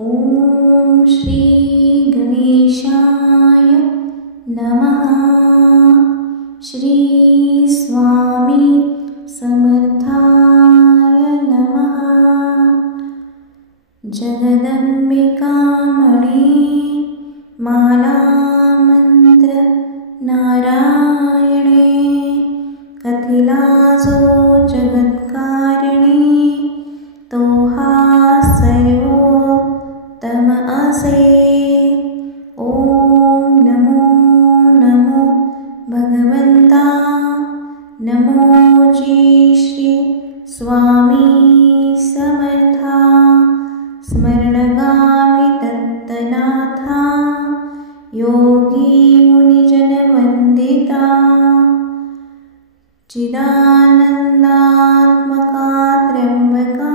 ॐ श्री गणेशाय नमः। श्री स्वामी समर्थाय नमः। जगदम्बिकामणि मालामन्त्र नारायणे कथिलासो जगत्कारिणी तोहा सर्वोत्तम असे। ॐ नमो नमो भगवन्ता नमो जी श्री स्वामी समर्था स्मरणगामि दत्तनाथा योगी मुनिजनवन्दिता चिदानन्दात्मका त्र्यम्बका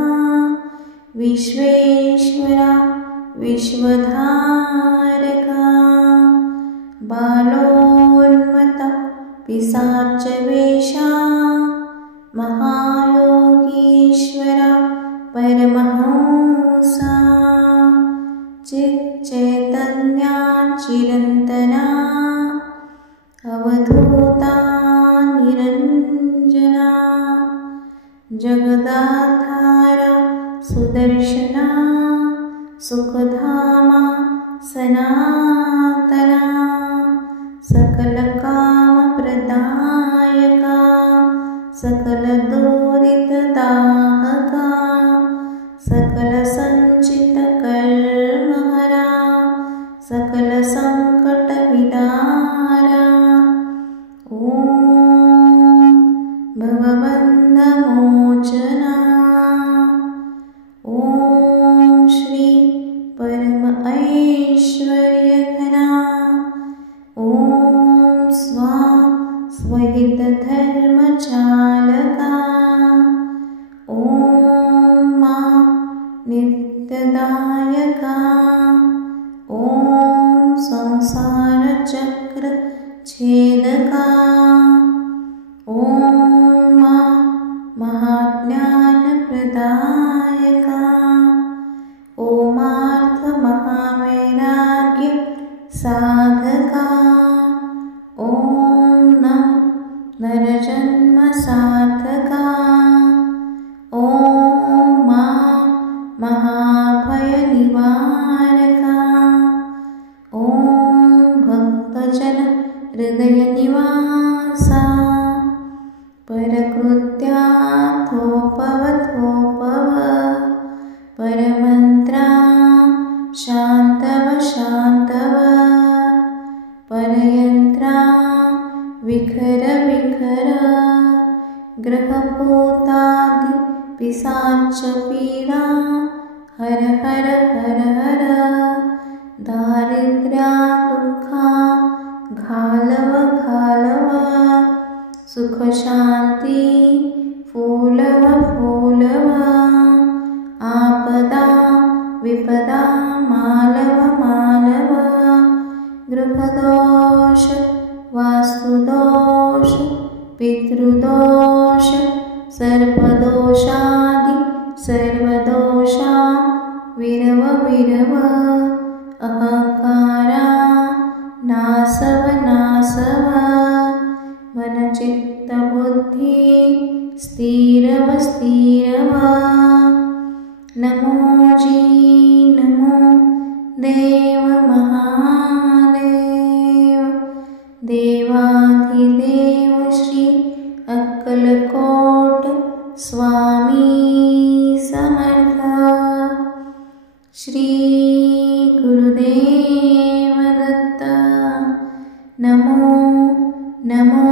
विश्वेश्वरा विश्वधारका बालोन्मत्ता पिशाचवेषा महायोगीश्वरा परमहंसा चिच्चैतन्या चिरन्तना अवधूता निरञ्जना जगदाधारा सुदर्शना सुखधामा सनातना सकलकामप्रदायका सकलदुरितदाहका सकलसञ्चितकर्महरा सकलसङ्कटविदारा ॐ भवबन्धमोचना ॐ श्री परम ऐश्वर्यघना ॐ स्वहितधर्मचालका ॐ मा नित्यदायका ॐ संसारचक्रच्छेदका ॐ मा महाज्ञानप्रदायका ओमार्थमहावैराग्य साधका ॐ नम नरजन्मसार्थका ॐ मा महाभयनिवारका ॐ भक्तजन हृदयनिवासा परकृत्याथोपवथोपव परमन्त्रा शान्तव शान्तव परयन्त्रा विखर विखर ग्रहभूतादि पिशाचपीडा हर हर हर हर दारिद्र्या दुःखा घालव घालव सुख शांती फूलव फूलव आपदा विपदा मालव मालव गृहदोष वास्तुदोष पितृदोष सर्पदोषादि सर्वदोषा विरव विरव अहंकारा नासव नासव मनचित्तबुद्धि स्थिरव स्थिरव नमो जी नमो देव महादेव देवाधिदेव श्री अक्कलकोट स्वामी समर्थ श्री गुरुदेव दत्त नमो नमो